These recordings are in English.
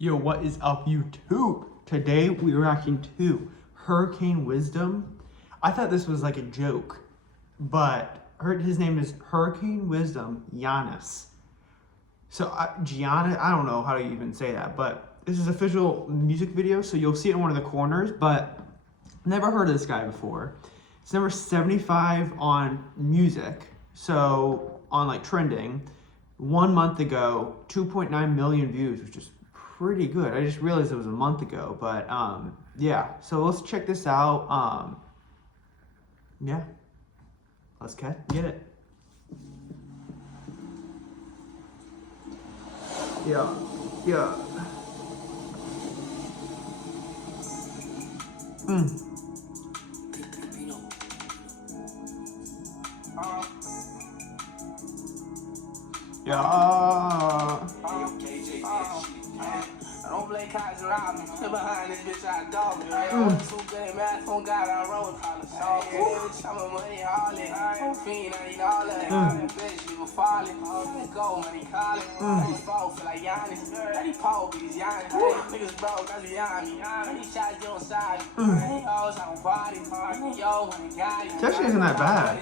Yo, what is up, YouTube? Today we are reacting to Hurricane Wisdom. I thought this was like a joke, but his name is Hurricane Wisdom Giannis. So Giannis, I don't know how to even say that, but this is official music video, so you'll see it in one of the corners, but never heard of this guy before. It's number 75 on music, so on like trending. 1 month ago, 2.9 million views, which is pretty good. I just realized it was a month ago, but yeah, so let's check this out. Yeah, let's get it. Yeah. Yeah. I don't play cards around me. Sit behind this bitch, I dog me. I'm so good at math, on God, I roll with problems. Bitch, I'm a money harlot. I'm fiend, I need all of it. Bitch, you were falling. Go, money calling. These balls feel like Giannis. Daddy Paul, because Giannis. Niggas broke, that's beyond me. These shots, you don't side me. These hoes, I don't body. Yo, money got it. It actually isn't that bad.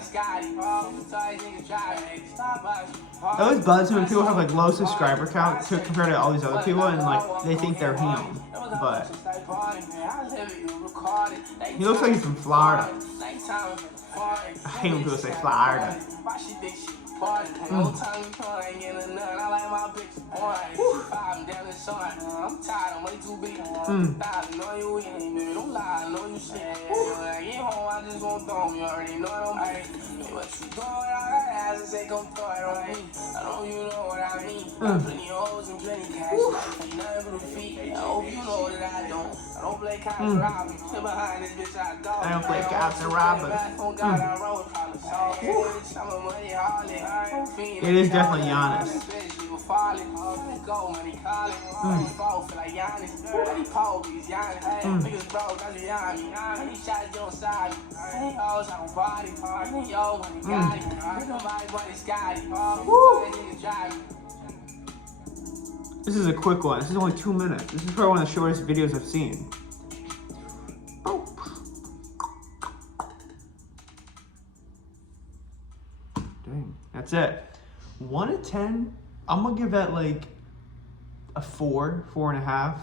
It always bugs me when people have like low subscriber count compared to all these other people, and like they think they're him, but he looks like he's from Florida. I hate when people say Florida. I'm tired, I'm way too big. I know you ain't, don't lie, I know you shit. I get home, I just gon' throw me, you already know it on me. What you doing, I ass and say, come throw it on me. I know you know what I mean. Plenty hoes and plenty cash, like nothing but a feet. I hope you know that I don't. I don't play cops and robbers. Sit behind this bitch, I dog. I don't play cops and robbers. It is definitely Giannis. This is a quick one. This is only 2 minutes. This is probably one of the shortest videos I've seen. Dang, that's it. 1 to 10, I'm gonna give that like a 4.5.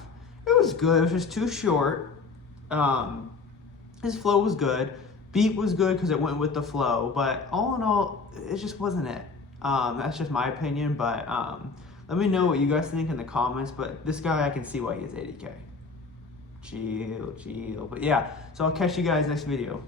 It was good. It was just too short. His flow was good. Beat was good because it went with the flow. But all in all, it just wasn't it. That's just my opinion. But let me know what you guys think in the comments. But this guy, I can see why he has 80K. Chill. But yeah, so I'll catch you guys next video.